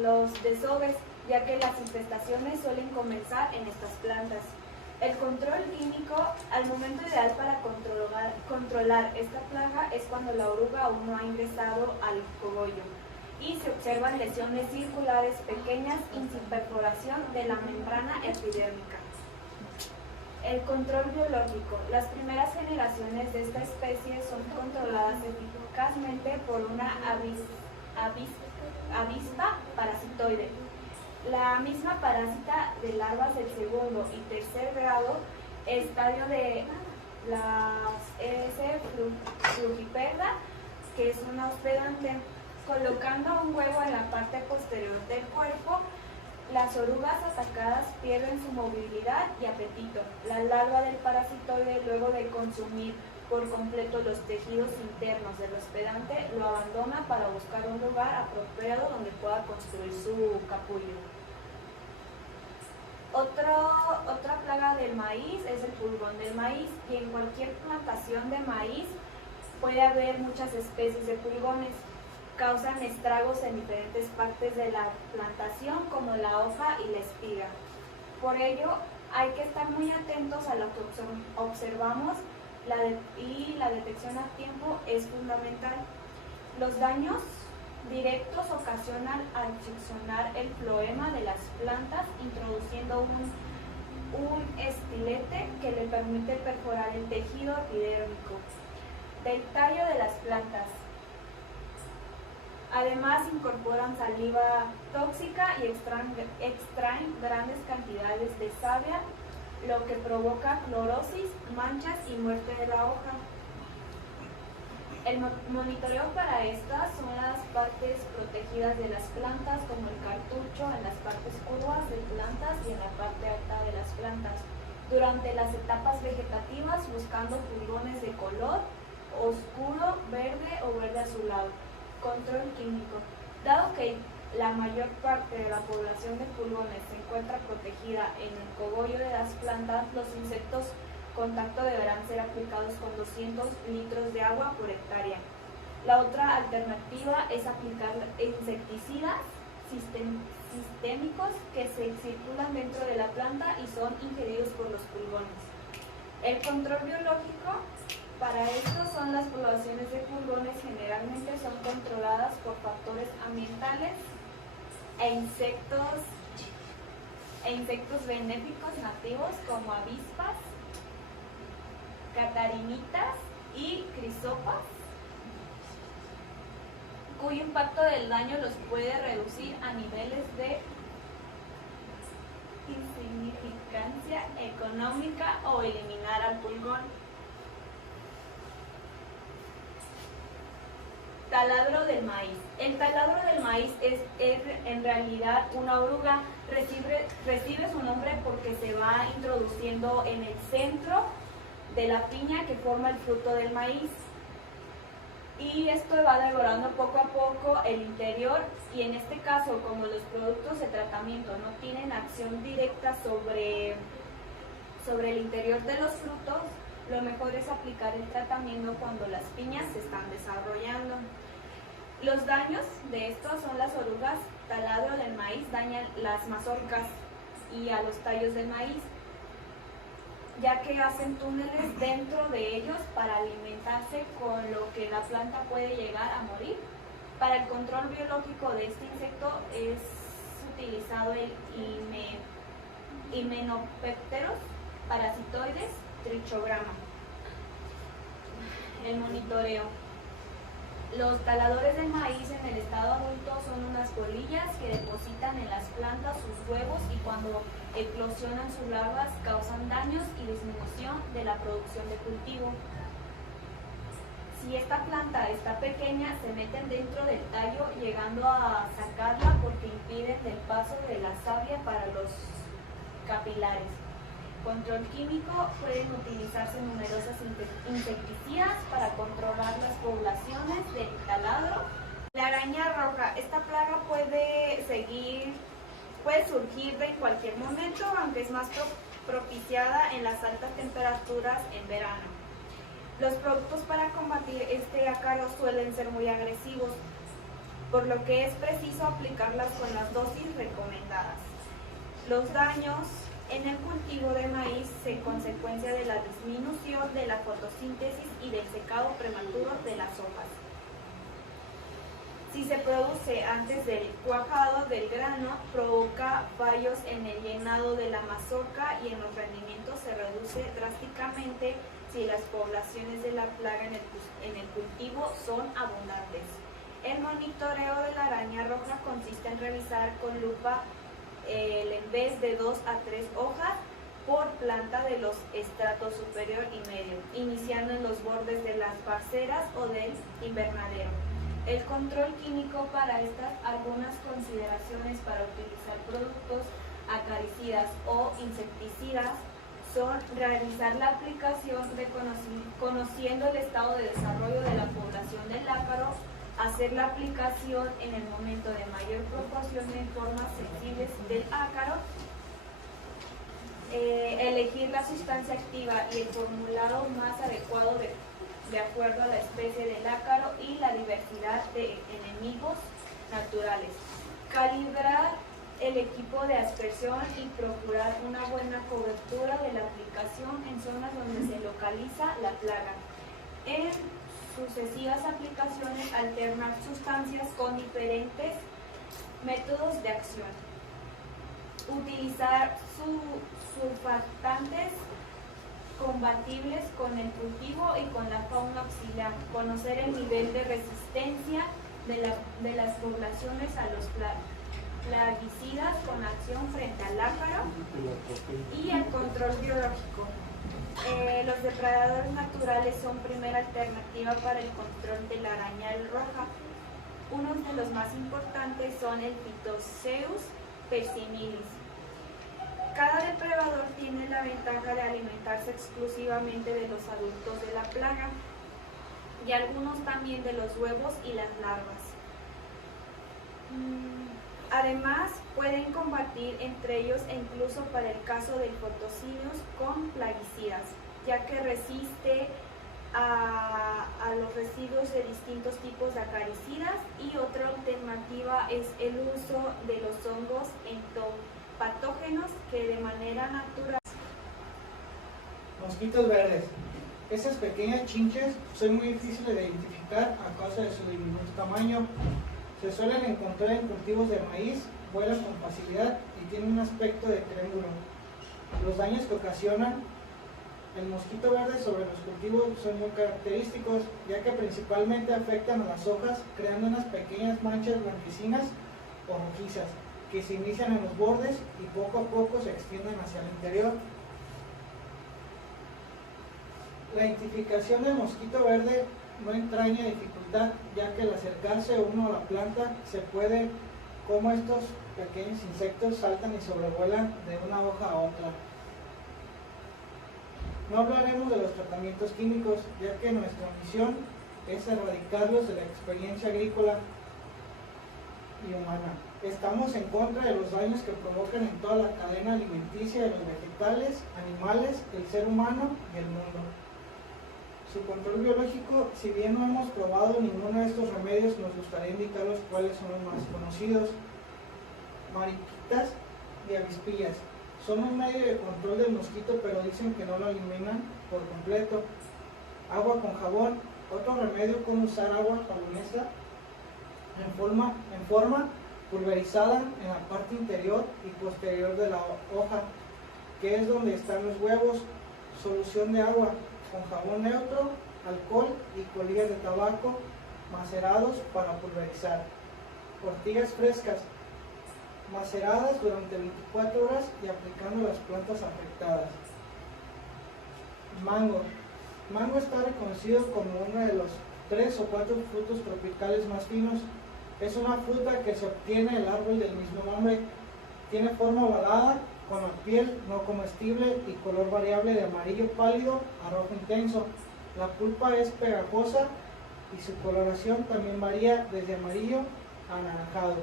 los desoves, ya que las infestaciones suelen comenzar en estas plantas. El control químico, al momento ideal para controlar esta plaga es cuando la oruga aún no ha ingresado al cogollo y se observan lesiones circulares pequeñas y sin perforación de la membrana epidérmica. El control biológico. Las primeras generaciones de esta especie son controladas eficazmente por una avispa parasitoide. La misma parásita de larvas del segundo y tercer grado, estadio de las S. frugiperda, que es una hospedante, colocando un huevo en la parte posterior del cuerpo. Las orugas atacadas pierden su movilidad y apetito. La larva del parasitoide, luego de consumir por completo los tejidos internos del hospedante, lo abandona para buscar un lugar apropiado donde pueda construir su capullo. Otra plaga del maíz es el pulgón del maíz, y en cualquier plantación de maíz puede haber muchas especies de pulgones. Causan estragos en diferentes partes de la plantación, como la hoja y la espiga. Por ello, hay que estar muy atentos a lo que observamos y la detección a tiempo es fundamental. Los daños directos ocasionan al seccionar el floema de las plantas, introduciendo un estilete que le permite perforar el tejido epidérmico del tallo de las plantas. Además, incorporan saliva tóxica y extraen grandes cantidades de savia lo que provoca clorosis, manchas y muerte de la hoja. El monitoreo para estas son las partes protegidas de las plantas, como el cartucho en las partes curvas de plantas y en la parte alta de las plantas. Durante las etapas vegetativas, buscando pulgones de color oscuro, verde o verde azulado. Control químico. Dado que la mayor parte de la población de pulgones se encuentra protegida en el cogollo de las plantas, los insectos contacto deberán ser aplicados con 200 litros de agua por hectárea. La otra alternativa es aplicar insecticidas sistémicos que se circulan dentro de la planta y son ingeridos por los pulgones. El control biológico, para esto son las poblaciones de pulgones generalmente son controladas por factores ambientales e insectos benéficos nativos como avispas, catarinitas y crisopas, cuyo impacto del daño los puede reducir a niveles de insignificancia económica o eliminar al pulgón. Taladro del maíz. El taladro del maíz es en realidad una oruga. Recibe su nombre porque se va introduciendo en el centro de la piña que forma el fruto del maíz, y esto va devorando poco a poco el interior, y en este caso, como los productos de tratamiento no tienen acción directa sobre el interior de los frutos, lo mejor es aplicar el tratamiento cuando las piñas se están desarrollando. Los daños de estos son las orugas taladro del maíz dañan las mazorcas y a los tallos del maíz, ya que hacen túneles dentro de ellos para alimentarse, con lo que la planta puede llegar a morir. Para el control biológico de este insecto es utilizado el Hymenopteros parasitoides trichograma. El monitoreo. Los taladores de maíz en el estado adulto son unas polillas que depositan en las plantas sus huevos, y cuando eclosionan sus larvas causan daños y disminución de la producción de cultivo. Si esta planta está pequeña, se meten dentro del tallo, llegando a sacarla porque impiden el paso de la savia para los capilares. Control químico. Pueden utilizarse numerosas insecticidas para controlar las poblaciones del taladro. La araña roja. Esta plaga puede surgir en cualquier momento, aunque es más propiciada en las altas temperaturas en verano. Los productos para combatir este ácaro suelen ser muy agresivos, por lo que es preciso aplicarlas con las dosis recomendadas. Los daños en el cultivo de maíz son consecuencia de la disminución de la fotosíntesis y del secado prematuro de las hojas. Si se produce antes del cuajado del grano, provoca fallos en el llenado de la mazorca, y en los rendimientos se reduce drásticamente si las poblaciones de la plaga en el cultivo son abundantes. El monitoreo de la araña roja consiste en revisar con lupa en vez de 2 a 3 hojas por planta de los estratos superior y medio, iniciando en los bordes de las parceras o del invernadero. El control químico para estas, algunas consideraciones para utilizar productos acaricidas o insecticidas son realizar la aplicación conociendo el estado de desarrollo de la población del ácaro, hacer la aplicación en el momento de mayor proporción de formas sensibles del ácaro, elegir la sustancia activa y el formulado más adecuado de acuerdo a la especie del ácaro y la diversidad de enemigos naturales, calibrar el equipo de aspersión y procurar una buena cobertura de la aplicación en zonas donde se localiza la plaga. En sucesivas aplicaciones, alternar sustancias con diferentes métodos de acción. Utilizar surfactantes compatibles con el cultivo y con la fauna auxiliar. Conocer el nivel de resistencia de las poblaciones a los plagas. plaguicidas con acción frente al ácaro y el control biológico. Los depredadores naturales son primera alternativa para el control de la araña roja. Unos de los más importantes son el Phytoceus persimilis. Cada depredador tiene la ventaja de alimentarse exclusivamente de los adultos de la plaga y algunos también de los huevos y las larvas. Además, pueden combatir entre ellos e incluso para el caso del Photocinius con plaguicidas, ya que resiste a los residuos de distintos tipos de acaricidas, y otra alternativa es el uso de los hongos entopatógenos que de manera natural. Mosquitos verdes. Esas pequeñas chinches son muy difíciles de identificar a causa de su diminuto tamaño. Se suelen encontrar en cultivos de maíz, vuelan con facilidad y tienen un aspecto de triángulo. Los daños que ocasionan el mosquito verde sobre los cultivos son muy característicos, ya que principalmente afectan a las hojas, creando unas pequeñas manchas blanquecinas o rojizas, que se inician en los bordes y poco a poco se extienden hacia el interior. La identificación del mosquito verde no entraña dificultad, ya que al acercarse uno a la planta se puede cómo estos pequeños insectos saltan y sobrevuelan de una hoja a otra. No hablaremos de los tratamientos químicos, ya que nuestra misión es erradicarlos de la experiencia agrícola y humana. Estamos en contra de los daños que provocan en toda la cadena alimenticia de los vegetales, animales, el ser humano y el mundo. Su control biológico, si bien no hemos probado ninguno de estos remedios, nos gustaría indicarlos cuáles son los más conocidos. Mariquitas y avispillas. Son un medio de control del mosquito, pero dicen que no lo eliminan por completo. Agua con jabón. Otro remedio, como usar agua jabonesca en forma pulverizada en la parte interior y posterior de la hoja, que es donde están los huevos. Solución de agua con jabón neutro, alcohol y colillas de tabaco macerados para pulverizar. Ortigas frescas, maceradas durante 24 horas y aplicando a las plantas afectadas. Mango. Mango está reconocido como uno de los 3 o 4 frutos tropicales más finos. Es una fruta que se obtiene del árbol del mismo nombre. Tiene forma ovalada, con la piel no comestible y color variable de amarillo pálido a rojo intenso. La pulpa es pegajosa y su coloración también varía desde amarillo a anaranjado.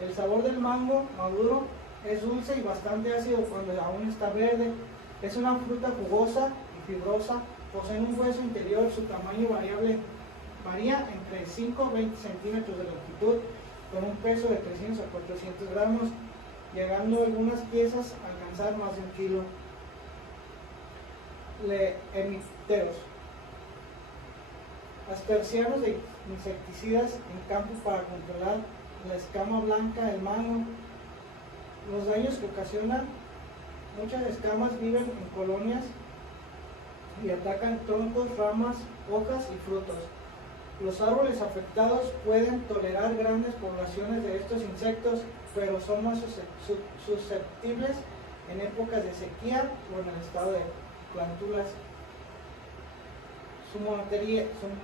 El sabor del mango maduro es dulce y bastante ácido cuando aún está verde. Es una fruta jugosa y fibrosa, posee un hueso interior, su tamaño variable varía entre 5 y 20 centímetros de longitud, con un peso de 300 a 400 gramos, llegando algunas piezas a alcanzar más de 1 kilo. Lemiteros. Aspercianos de insecticidas en campo para controlar la escama blanca del mango. Los daños que ocasionan: muchas escamas viven en colonias y atacan troncos, ramas, hojas y frutos. Los árboles afectados pueden tolerar grandes poblaciones de estos insectos, pero son más susceptibles en épocas de sequía o en el estado de plántulas. Su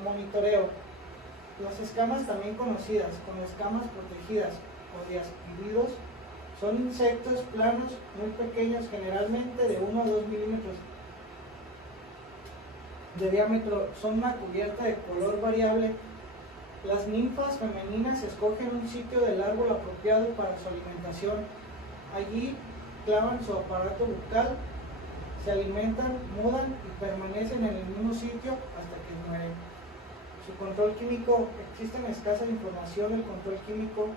monitoreo. Las escamas, también conocidas como escamas protegidas o diaspididos, son insectos planos muy pequeños, generalmente de 1 a 2 milímetros de diámetro. Son una cubierta de color variable. Las ninfas femeninas escogen un sitio del árbol apropiado para su alimentación. Allí clavan su aparato bucal, se alimentan, mudan y permanecen en el mismo sitio hasta que mueren. Su control químico. Existe escasa información del control químico,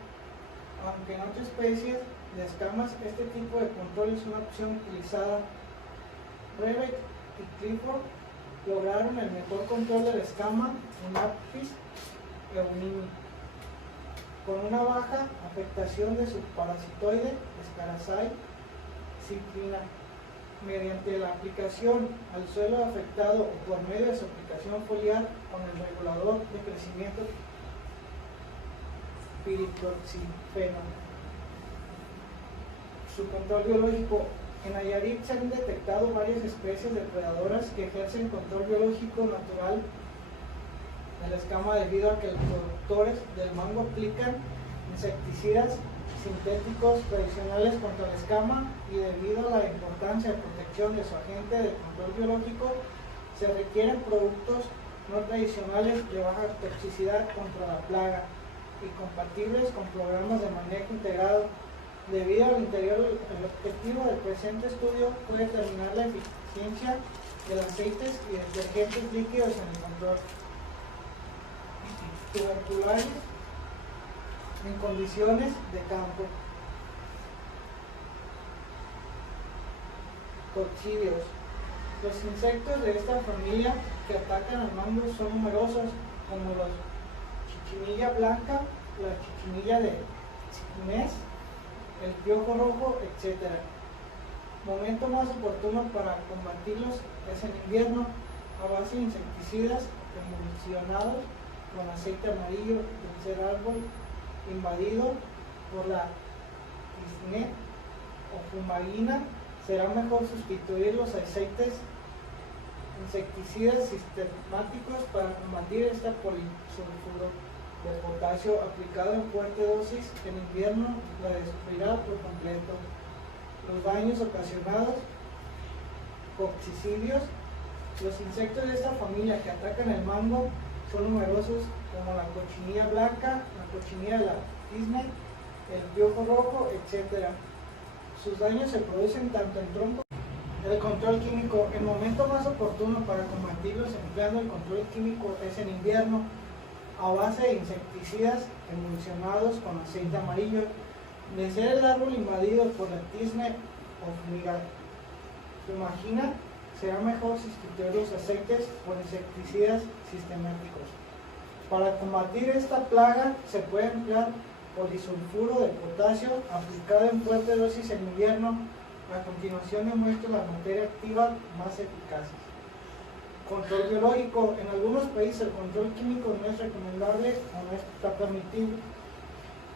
aunque en otras especies de escamas este tipo de control es una opción utilizada. Rebec y Clifford lograron el mejor control de la escama en Apis eunimi, con una baja afectación de su parasitoide Scarazae citrina, mediante la aplicación al suelo afectado o por medio de su aplicación foliar con el regulador de crecimiento piriproxifeno. su control biológico. En Nayarit se han detectado varias especies depredadoras que ejercen control biológico natural de la escama debido a que los productores del mango aplican insecticidas sintéticos tradicionales contra la escama, y debido a la importancia de protección de su agente de control biológico, se requieren productos no tradicionales de baja toxicidad contra la plaga y compatibles con programas de manejo integrado. Debido al el objetivo del presente estudio fue determinar la eficiencia de los aceites y detergentes líquidos en el control tuberculares en condiciones de campo. Coccidios. Los insectos de esta familia que atacan al mango son numerosos, como los chichinilla blanca, la chichinilla de Chinés, el piojo rojo, etc. Momento más oportuno para combatirlos es en invierno, a base de insecticidas emulsionados con aceite amarillo del ser árbol invadido por la tisné o fumagina. Será mejor sustituir los aceites insecticidas sistemáticos para combatir este polisulfuro de potasio aplicado en fuerte dosis. En invierno la destruirá por completo. Los daños ocasionados, coccidios. Los insectos de esta familia que atacan el mango son numerosos, como la cochinilla blanca, la cochinilla de la tisne, el piojo rojo, etc. Sus daños se producen tanto en tronco. El control químico. El momento más oportuno para combatirlos empleando el control químico es en invierno, a base de insecticidas emulsionados con aceite amarillo. De ser el árbol invadido por la tisne o fumagina, será mejor sustituir los aceites por insecticidas sistemáticos. Para combatir esta plaga se puede emplear polisulfuro de potasio aplicado en fuerte dosis en invierno. A continuación demuestro la materia activa más eficaces. Control biológico. En algunos países el control químico no es recomendable o no está permitido.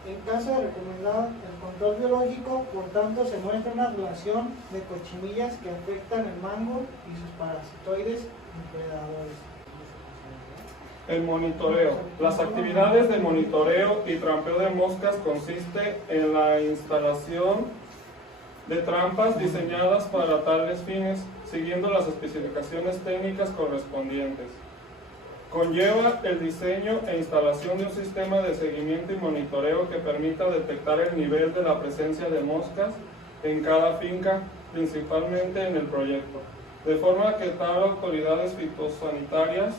En caso de recomendar el control biológico, por tanto, se muestra una relación de cochinillas que afectan el mango y sus parasitoides depredadores. El monitoreo. Las actividades de monitoreo y trampeo de moscas consiste en la instalación de trampas diseñadas para tales fines, siguiendo las especificaciones técnicas correspondientes. Conlleva el diseño e instalación de un sistema de seguimiento y monitoreo que permita detectar el nivel de la presencia de moscas en cada finca, principalmente en el proyecto, de forma que tal autoridades fitosanitarias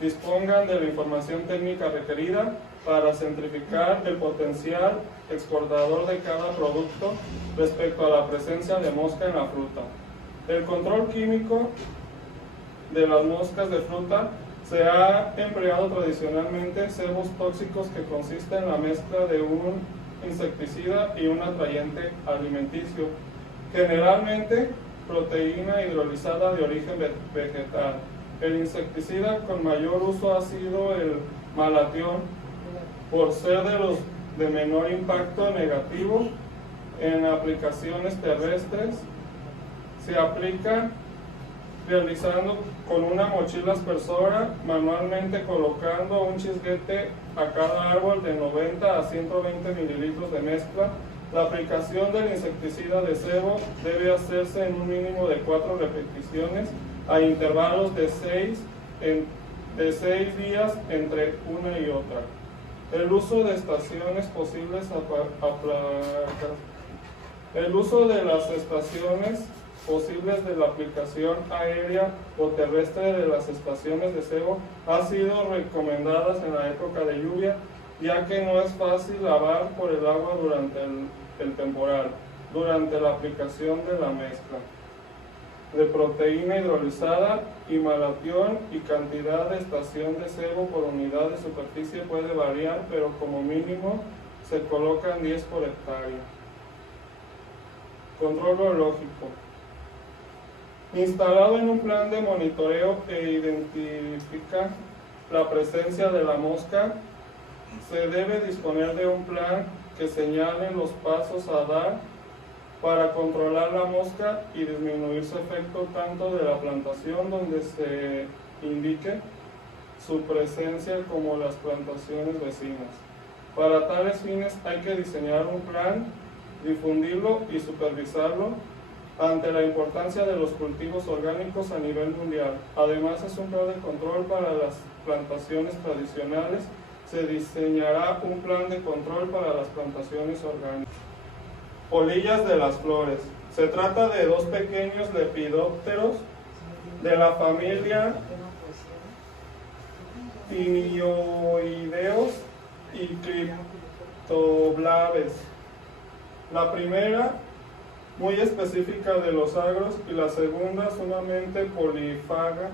dispongan de la información técnica requerida para centrificar el potencial exportador de cada producto respecto a la presencia de mosca en la fruta. El control químico de las moscas de fruta se ha empleado tradicionalmente cebos tóxicos, que consiste en la mezcla de un insecticida y un atrayente alimenticio, generalmente proteína hidrolizada de origen vegetal. El insecticida con mayor uso ha sido el malatión, por ser de los de menor impacto negativo en aplicaciones terrestres. Se aplica realizando con una mochila aspersora, manualmente colocando un chisguete a cada árbol de 90 a 120 mililitros de mezcla. La aplicación del insecticida de cebo debe hacerse en un mínimo de 4 repeticiones a intervalos de 6 días entre una y otra. El uso de estaciones posibles El uso de las estaciones posibles de la aplicación aérea o terrestre de las estaciones de cebo ha sido recomendadas en la época de lluvia, ya que no es fácil lavar por el agua durante el temporal, durante la aplicación de la mezcla de proteína hidrolizada y malatión, y cantidad de estación de cebo por unidad de superficie puede variar, pero como mínimo se colocan 10 por hectárea. Control biológico. Instalado en un plan de monitoreo que identifica la presencia de la mosca, se debe disponer de un plan que señale los pasos a dar para controlar la mosca y disminuir su efecto tanto de la plantación donde se indique su presencia como las plantaciones vecinas. Para tales fines hay que diseñar un plan, difundirlo y supervisarlo ante la importancia de los cultivos orgánicos a nivel mundial. Además, es un plan de control para las plantaciones tradicionales. Se diseñará un plan de control para las plantaciones orgánicas. Polillas de las flores. Se trata de dos pequeños lepidópteros de la familia Tinioideos y Cryptoblaves. La primera muy específica de los agros y la segunda sumamente polífaga,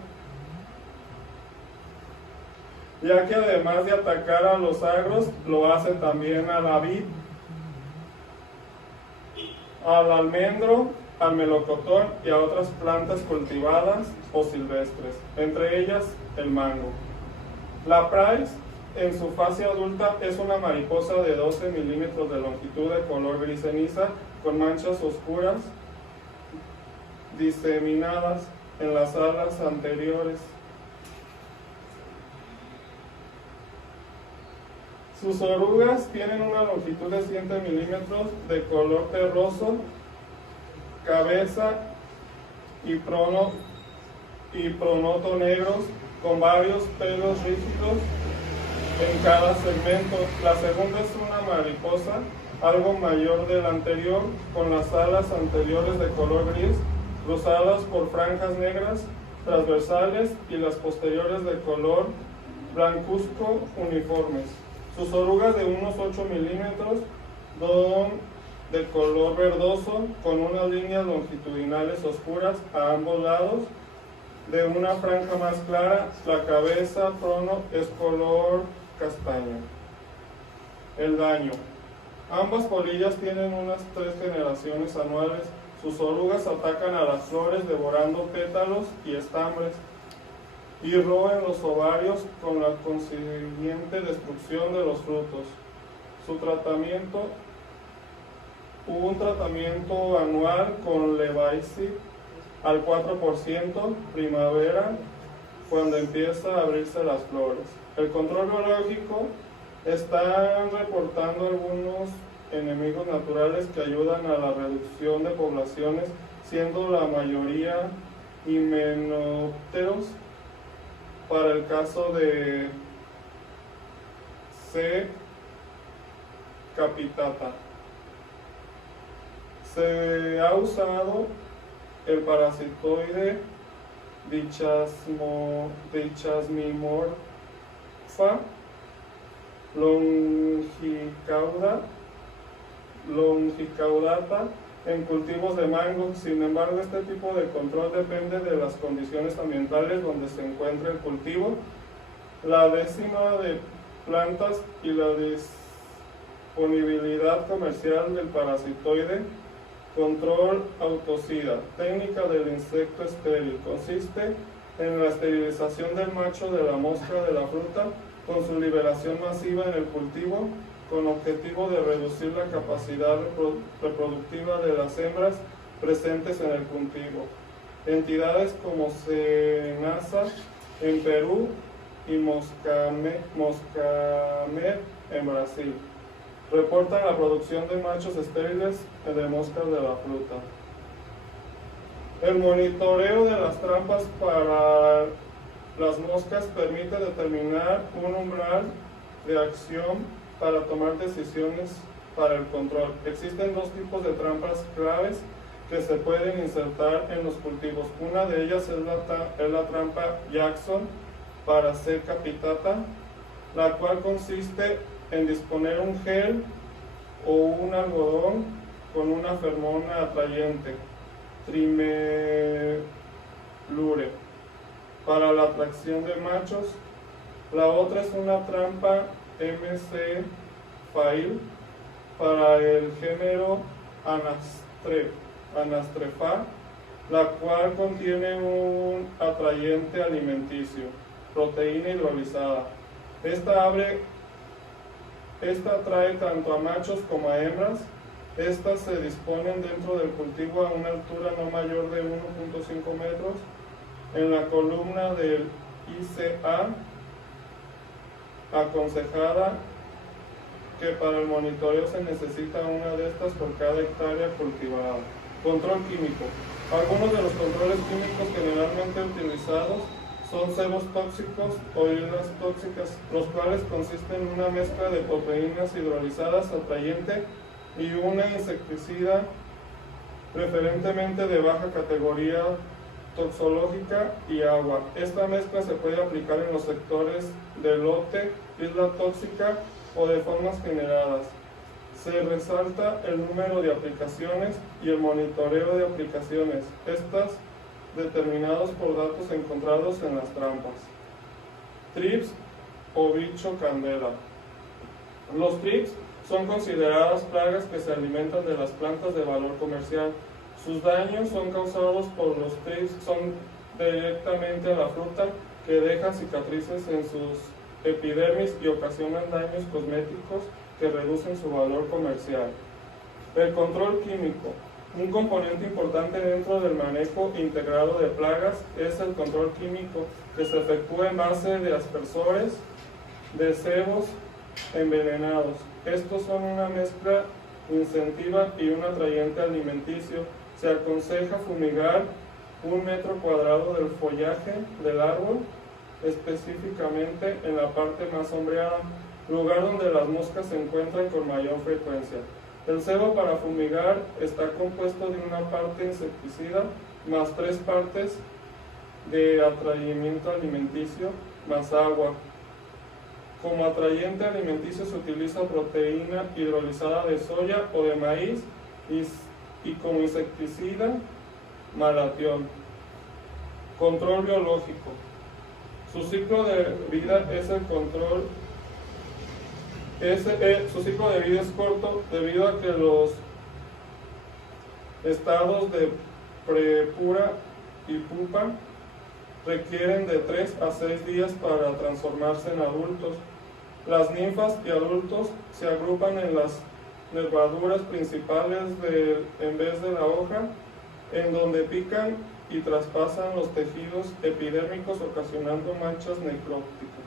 ya que además de atacar a los agros, lo hace también a la vid, al almendro, al melocotón y a otras plantas cultivadas o silvestres, entre ellas el mango. La price, en su fase adulta, es una mariposa de 12 milímetros de longitud de color gris ceniza con manchas oscuras diseminadas en las alas anteriores. Sus orugas tienen una longitud de 7 milímetros de color terroso, cabeza y pronoto negros con varios pelos rígidos en cada segmento. La segunda es una mariposa algo mayor de la anterior, con las alas anteriores de color gris, cruzadas por franjas negras transversales y las posteriores de color blancuzco uniformes. Sus orugas de unos 8 milímetros son de color verdoso, con unas líneas longitudinales oscuras a ambos lados, de una franja más clara. La cabeza prono es color castaño. El daño. Ambas polillas tienen unas 3 generaciones anuales. Sus orugas atacan a las flores devorando pétalos y estambres y roen los ovarios con la consiguiente destrucción de los frutos. Su tratamiento, un tratamiento anual con Levicid al 4% primavera, cuando empieza a abrirse las flores. El control biológico. Están reportando algunos enemigos naturales que ayudan a la reducción de poblaciones, siendo la mayoría himenópteros. Para el caso de C. capitata, se ha usado el parasitoide Dichasmimorpha longicaudata en cultivos de mango. Sin embargo, este tipo de control depende de las condiciones ambientales donde se encuentre el cultivo, la décima de plantas y la disponibilidad comercial del parasitoide. Control autocida. Técnica del insecto estéril. Consiste en la esterilización del macho de la mosca de la fruta con su liberación masiva en el cultivo, con objetivo de reducir la capacidad reproductiva de las hembras presentes en el cultivo. Entidades como Senasa en Perú y Moscamed en Brasil reportan la producción de machos estériles de moscas de la fruta. El monitoreo de las trampas para las moscas permite determinar un umbral de acción para tomar decisiones para el control. Existen 2 tipos de trampas claves que se pueden insertar en los cultivos. Una de ellas es la trampa Jackson para C. capitata, la cual consiste en disponer un gel o un algodón con una feromona atrayente, trimelure, para la atracción de machos. La otra es una trampa MC Fail para el género Anastrefa, la cual contiene un atrayente alimenticio, proteína hidrolizada. Esta atrae tanto a machos como a hembras Estas se disponen dentro del cultivo a una altura no mayor de 1.5 metros. En la columna del ICA aconsejada que para el monitoreo se necesita una de estas por cada hectárea cultivada. Control químico. Algunos de los controles químicos generalmente utilizados son cebos tóxicos o hierbas tóxicas, los cuales consisten en una mezcla de proteínas hidrolizadas, atrayente y una insecticida preferentemente de baja categoría toxológica y agua. Esta mezcla se puede aplicar en los sectores de lote, isla tóxica o de formas generadas. Se resalta el número de aplicaciones y el monitoreo de aplicaciones, estas determinados por datos encontrados en las trampas. Trips o bicho candela. Los trips son consideradas plagas que se alimentan de las plantas de valor comercial. Sus daños son causados por los trips, son directamente a la fruta, que dejan cicatrices en sus epidermis y ocasionan daños cosméticos que reducen su valor comercial. El control químico. Un componente importante dentro del manejo integrado de plagas es el control químico, que se efectúa en base de aspersores de cebos envenenados. Estos son una mezcla incentiva y un atrayente alimenticio. Se aconseja fumigar 1 metro cuadrado del follaje del árbol, específicamente en la parte más sombreada, lugar donde las moscas se encuentran con mayor frecuencia. El cebo para fumigar está compuesto de una parte insecticida más 3 partes de atrayimiento alimenticio más agua. Como atrayente alimenticio se utiliza proteína hidrolizada de soya o de maíz y como insecticida malatión. Control biológico. Su ciclo de vida es corto debido a que los estados de prepura y pupa requieren de 3 a 6 días para transformarse en adultos. Las ninfas y adultos se agrupan en las nervaduras principales en vez de la hoja, en donde pican y traspasan los tejidos epidérmicos ocasionando manchas necróticas.